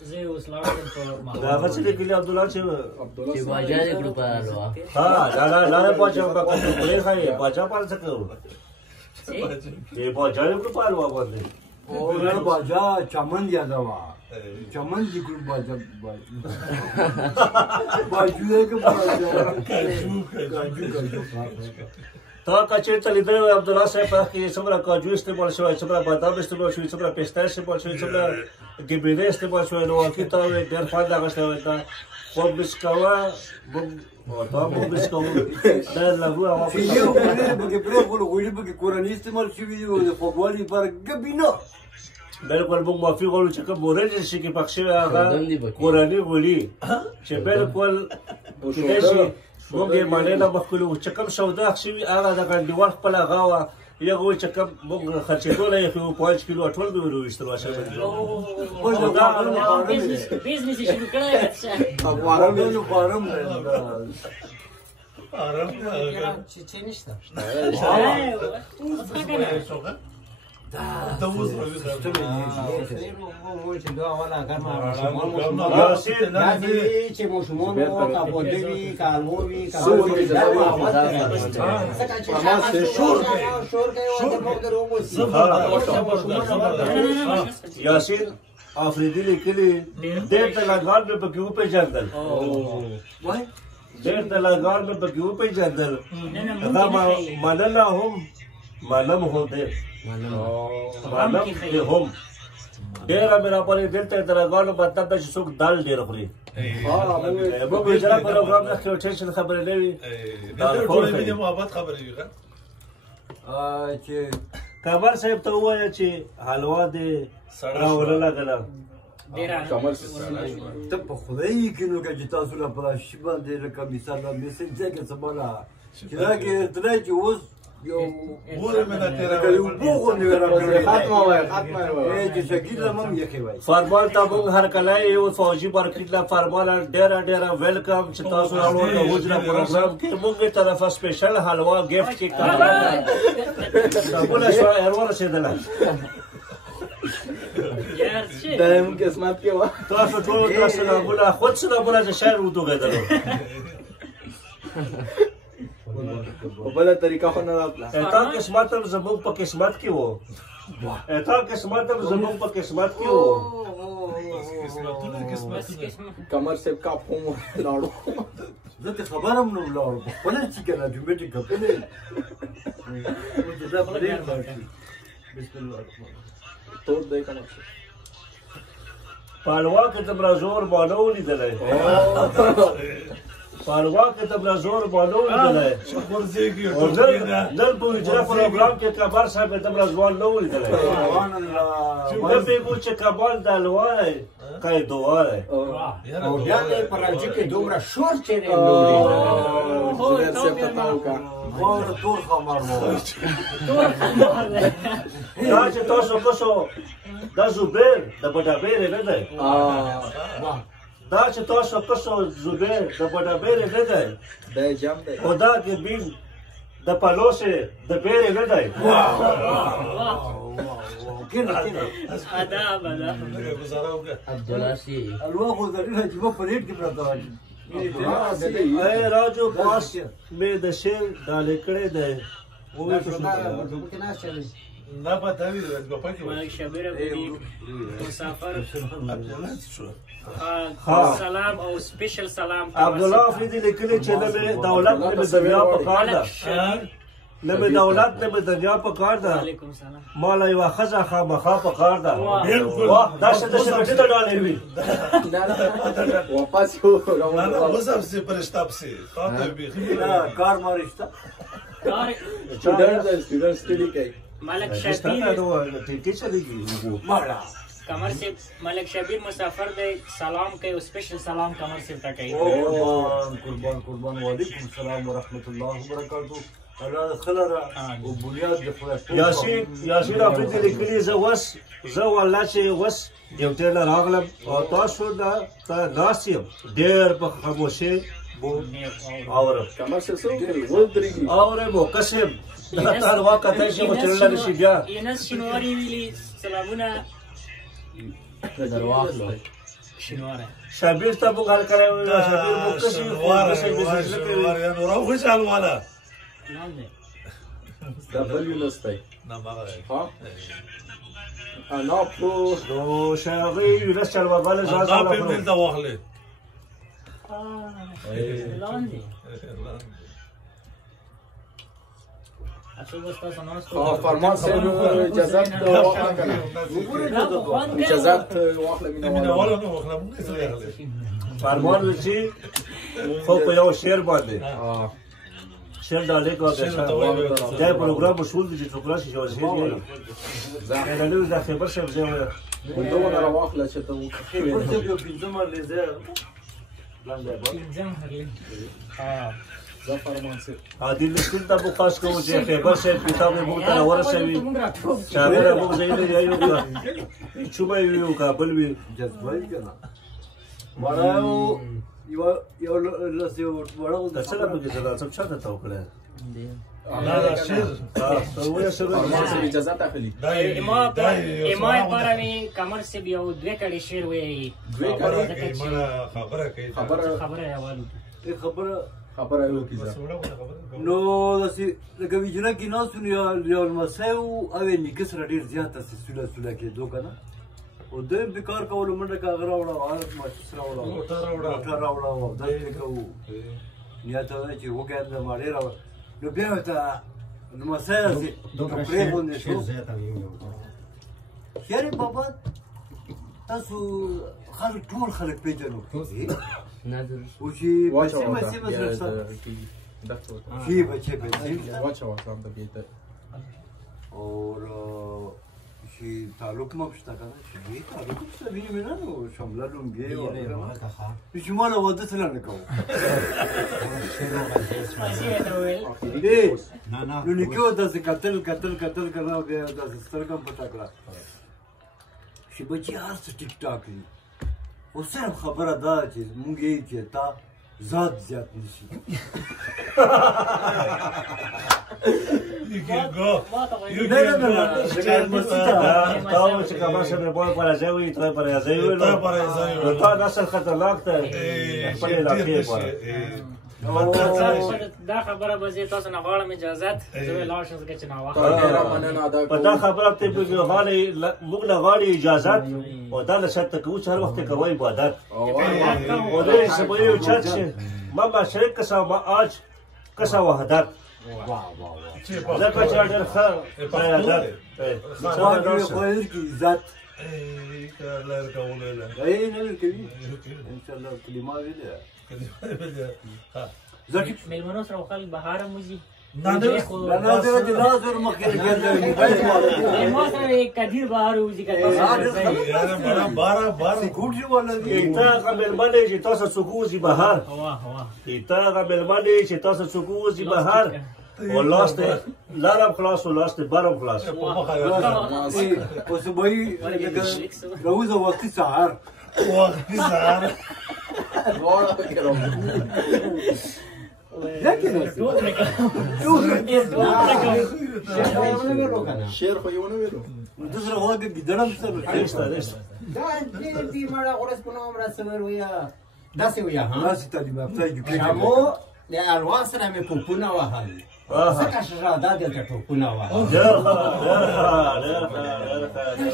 زه اوس لاړم په ماښام دا څه لیکلي عبد الله چې باجا دې کړو پالو ها دا باجا په کوپړې خای باجا پال څه کوو چې باجا دې کړو پالو باندې او باجا چمن یاده وا چمن دې کړو باجا باجو دې کړو تا کچې ته لیدل عبد الله صاحب کې څومره کاجو استعمال شوی څومره بادام استعمال شوی څومره پسته استعمال شوی څومره ګبيده استعمال شوی نو کې ته ډېر فائدہ غوښته وای تا خو بسکوا تا مو بسکوا دا لغو هوا په یو بګې پرې غوړي بګې قرآني استعمال شوی او د خوګوالي پر ګبینه بالکل موږ معافي غواړو چې کوم مورل شي کې پخښه هغه قرآني غوړي چې بالکل موږ یې باندې نه مخکلو چې کوم سودا شوي هغه د ګنډیوال خپل هغه وه یغه چې کوم موږ خرڅېدو نه یې خو 5 کیلو ټول به ورویستل واشه بزنس شروع کړی آرام چې نشته ته اوس چې ماشومان کابودوي کالموي یاسین آفریدی لیکلی ډېر دلاګان مې پکې وپېژندل ډېر دلاګان مې پکې وپېژندل هغه مننه هم معلوم هو دې معلوم دې هم ډېره مې راپورې دلته دلاګانو مطلب دا چې څوک دال ډېر خوري موږ اجرا پروګرام نه کوو ټینشن خبرې نه وي ټولې دې محبت خبرې وي چې کمر صاحب ته ووایه چې حلوا دې راوړه لګله ته په خدای کې نو که چې تاسو له پلاشي باندې لکه مثال میسج ځای کې سماله چې دا کې ترې چې اوس یو فرمان ته موږ هر کله یو فوجي مارکیټ لا فرمان ډېره ډېره ویلکم چې تاسو راوړو د حجره پروګرام کې موږ طرفه سپیشل حلوا ګفت کې کارو ټول شو هرور رسیدله دا هم قسمت کې و تاسو ټول سلامونه خود سلامونه چې شاعر وته غېدل په بل طریقه خو نه راتله تا قسمت هم زموږ په قسمت کې وو تا قسمت هم زموږ په قسمت کې وو کمر صاحب کا هم لاړو زه ته خبره هم نه ولاړم خپله چې که نه جمعې ټې کپلې دا پرېږ باشي بسم الله الرحمن تور دی کمر صاحب پالوا کې تمرا زور بانو لیدلی پالوا کې تمرا زور بانو لیدلی او نن په اجرا پروګرام کې کبار صاحب تمرا ځوان نه و لیدلی نه پیګو چې کبال د الوای کای دوای او بیا دې په راځي کې دومره شور چیرې زبیر صاحب ته تاو کا تور خمار وو دا چې تاسو کوسو دا زبیر د بډابیر نه دی دا چې تاسو کوسو زبیر د بډابیر نه دی دا جام دی خدا کې بیم د پلوسه د بیر نه دی آداب عبدالعاسی الوا خو درنه چې په پلیټ کې پراته راځي اے راجو پاس مې د شیر ډالې کړې دی نه پته وي په کې ملک شبیر ابو مسافر سلام او سپیشل سلام عبدالله افریدی لیکلی چې نه مې دولت نه مې دنیا په کار ده نه مې دولت نه مې دنیا په کار ده وعلیکم سلام مالا یوه ښځه خامخا په کار ده واه دا چې د شرکتي ته ډالې وي واپس یو وسب سي پرشتاب سي تاسو به کار مارشته سټوډنټ سټډي کوي ملک شبیر ټیټی چلیږي مالا کمر سے ملک شبیر مسافر دے سلام کوي او سپیشل سلام کمر سے تا کوي قربان قربان وعلیکم السلام ورحمت الله وبرکاته الله خلرا او بنیاد د یاسین افریدی لیکلی زه والله چې وس یو ټیل راغلم او تاسو دا ناست یم ډېر په خاموشۍ اورم کمر صاحب څه ودرېږي اورم او قسم دا تار واقعا چې مچړل شي بیا ینس شنواری ویلی سلامونه درواغلو شنواره شبیر ته مو غل کړی و شبیر مو کشي وار یا نور خو چال والا دا بل یونس دی نه ماغه ها انا پرو نو شاغي یونس چل بابل دا ځان په دې ته واخلې لاندې فرمان صاحب اجازه واخله کنه اجازه واخله مینه ولا نو واخله موږ نه واخلې فرمان وچی خو په یو شعر باندې شعر ډالې کو دا پروګرام مشهور دي چې څوک راشي جوړ شي دا له دا خبر شه زه دوه نه واخله چې ته ورته یو پینځمه لزه فرمان صاحب عادل سکول ته مو خاص کوم چې خبر شه کتاب مو ته ورسوي چاغره مو زینې یو کا چوبای یو کا بل وی جذبای کنه مړاو یو لسی وړو د څه په کې زړه څه چاته تا وکړه لا لا شیر ته وې سره فرمان صاحب اجازه تاخلي اما پر می کمر سے یو دوه کړي شعر وی خبره کوي خبره حواله خبره یو کیږي نو داسې لکه ویجنا کې ناست یو لمسی و او یې نیکه سره ډېر زیات داسې سوله کېدو که نه او دوی به کار کولو منډه که هغه راوړه عارف ماچس راوړه موټر راوړه او داسې لکه و نیت وی چې وګایم د ماړې راوړه نو بیا ورته لمسی داسې کپړې غوندې شو یارې بابا تاسو خلک ټول خلک پېژنو نظر و چې بچې بچې به سره چې بچې بچې اور چې تعلق ما پشته کنه چې دې تعلق پشته ویني مې نه شامله لونګې و چې ما له واده سره نه کوم نو نیکه داسې کتل کنه بیا داسې سترګم پټه کړه چې بچې هر څه ټیک ټاک دي خو صرف خبره دا چې مونږ یې چې تا ذات زیات نشي تاو چې کبر شه مې بول پر ازوي ته پر ازوي تا نسل خطرناک ته خپل علاقې دا خبره به زه تاسو نه غواړم اجازت زه به لاړ شم ځکه چې ناوخته په دا خبره ته موږ نه غواړو اجازت او دا له شرطه کوو چې هر وخت کوو عبادت او دې سبا یو چت چې ما شریک کسا ما آج کسا وحدت ځکه چې ډېر ښه عبادت عزت میلمنو سره خلک بهار موزي ما سره کدیر بهار وزي ته هغه مېلمنې چې تاسو څوک وځي بهر ته هغه مېلمنې چې تاسو څوک وځي بهر او لاست لارم خلاص او لاست بارم خلاص اوس به روز وختي سهار شیر خو یو نه ویلو دوسرا هغه ګدړم سره دا دې مړه اورس په نوم راځي ویا داسې ویا ها داسې تعلیم یافته شامو د الوا سره مې پوپونه وهل څنګه شهزاده دلته ټوپونه وهل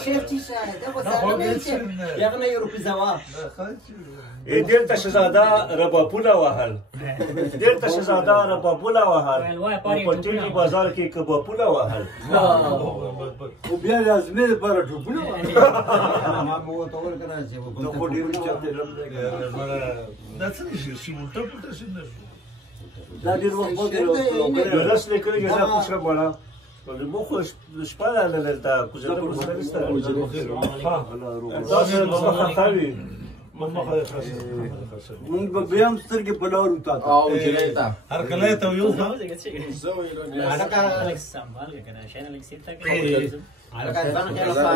شیخ چې شاهد دا وسره یغنه یورپی زوا دلته شهزاده ربابونه وهل دلته شهزاده ربابونه وهل په ټولي بازار کې کبابونه وهل او بیا لازمه لپاره ټوپونه ما مو ته ورکړه چې نو خو ډیر چاته دا څه شي مونږ ته شي نه دا ډیر وخت درس لیکل کې دا پوښتنه وړه مو خو شپه نه دلته کوزه په سره نشته تاسو نو خاطري مونږ به بیا هم سترګې په لار وتا او جلیتا هر کله ته یو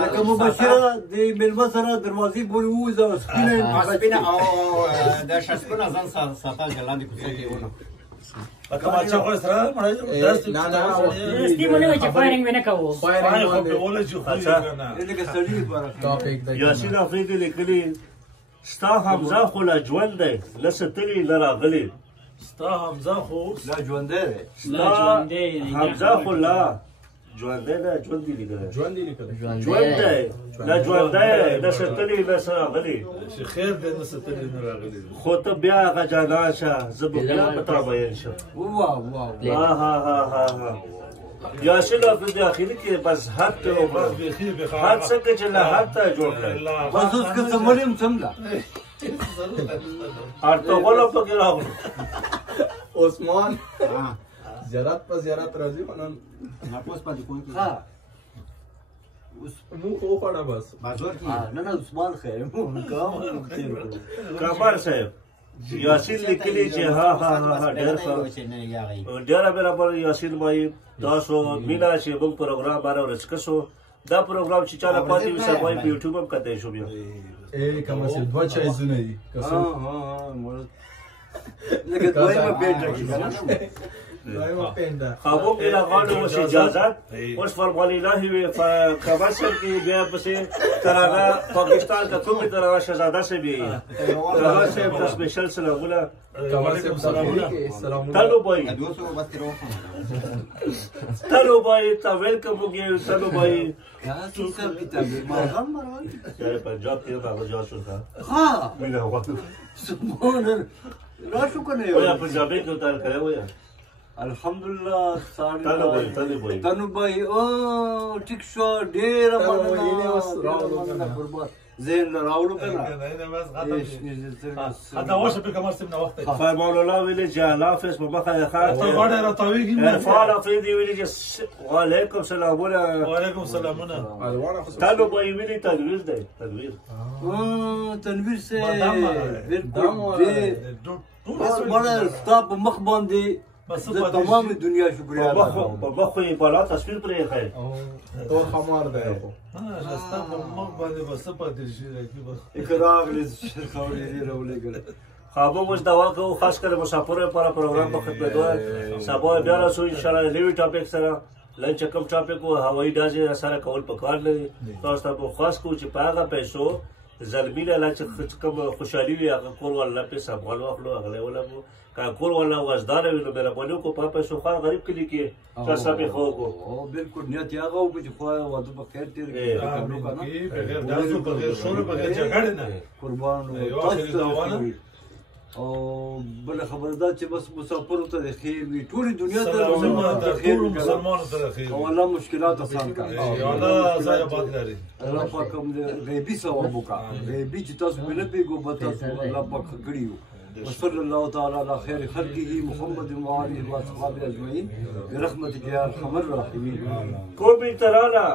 لکه مبشره د مېلمه سره دروازې پورې ووځه او سپینه او د شسپونه ځان ساتل لاندې کوڅه کې ونه لکه ما چې خو سره مړ نه رستی مونږ چې فایرینګ ونه کوو فایرینګ خو په ولې چې خو نه لکه سړی لپاره ټاپک دی یاسین افریدی لیکلی ستا حمزه خو لا ژوند دی لستلی لراغلی ستا حمزه خو لا ژوندی دی ستا حمزه خو لا ژوندی نه ژوند دی لیکلی ژوند دی لیکل ژوند دی لا ژوند دی لستلی لراغلی چې خیر دې نه ستنې نه راغلي خو ته بیا هغه جانان شه زه به بیا په تا بیان شم واه واه ها یاسین افریدی اخیری کې بس حد ته حد څنګه چې له حد ته جوړ کړی بس اوس که څه مړ یم څنګه ارتغل پکې راغلو عثمان زیارت په زیارت راځي ونن ناپوس پاتې کوم ها مو خو خړه بس بازار کې نه عثمان خیر کمال صاحب یاسین لیکلی چې ها ډېر ښه ډېره برابر یاسین وایي تاسو مینا چې موږ پروګرام باندې ورسکسو دا پروګرام چې چاله پاتې وي سبا په یوټیوب هم کته شو بیا کوم څه دوه چای زونه دي ها لکه دویمه بیٹه دایما پیندا خابو کې راغلو اوس اجازه اوس فرمانی الله وي خبر سر کې بیا پسې ترغه پاکستان ته کومه ترغه شهزاده سي بي ترغه سي په سپیشل سلامونه کمال صاحب سلام تلو بای دوسو بس تر وخت تلو بای تا ویلکم وګي تلو بای تاسو سب کتاب ما هم راوي یاره پنجاب کې هغه جاسو کا ها مینه وخت سبحان راشو کنه ویا پنجابي کې اتار کړو ویا الحمدلله تلو بای تنو بای او ټیک شو ډیر مننه قربان زين راوړو کنه حتی واشه په کومه سم نه وخت فرمان الله ویلي چې الله حافظ په مخه ته ښه غواړې راټاويږي فعل افریدی ویلي چې وعلیکم سلامونه وعلیکم سلامونه تلو بای ویلي تدویر دی تدویر تنویر سے بادام بس بڑا ستا په مخ باندې زه تمام دنیا شکریہ ادا کوم په مخ یې بالا تصویر پرې ښه تو خمار دی راستا په مخ باندې بس پاتې شي راځي بس اقرار لز خاورې دی راولې ګل خوابو اوس دوا کوو خاص کر مسافرو لپاره پروګرام په خدمت وای سبا بیا راسو ان شاء الله نوی ټاپک سره لنچ کم ټاپک او هوایي ډازې سره کول پکار لري تاسو ته خاص کو چې پاغه پیسو زلمی له چې کم خوشحالي وي هغه کول الله په سبا واخلو اغله ولا کور والا وزدار وي نو مهرباني وکړو په پښتونخوا غریب کلي کې چا صاحب خو کو بالکل نیت یې هغه وکړي چې خو واده په خیر تیر کړي بغیر داسو بغیر شور بغیر جګړې نه قربان او بل خبر ده چې بس مسافر ته د خیر وي ټول دنیا ته مسلمانانو ته خیر او الله مشکلات آسان کړي الله ځای آباد لري الله پاک هم غیبي ثواب وکړي غیبي چې تاسو نه پیګو به تاسو الله پاک کړیو وصلى الله تعالى على خير خلقه محمد وآله وأصحابه أجمعين برحمتك يا أرحم الراحمين. كوبي ترانا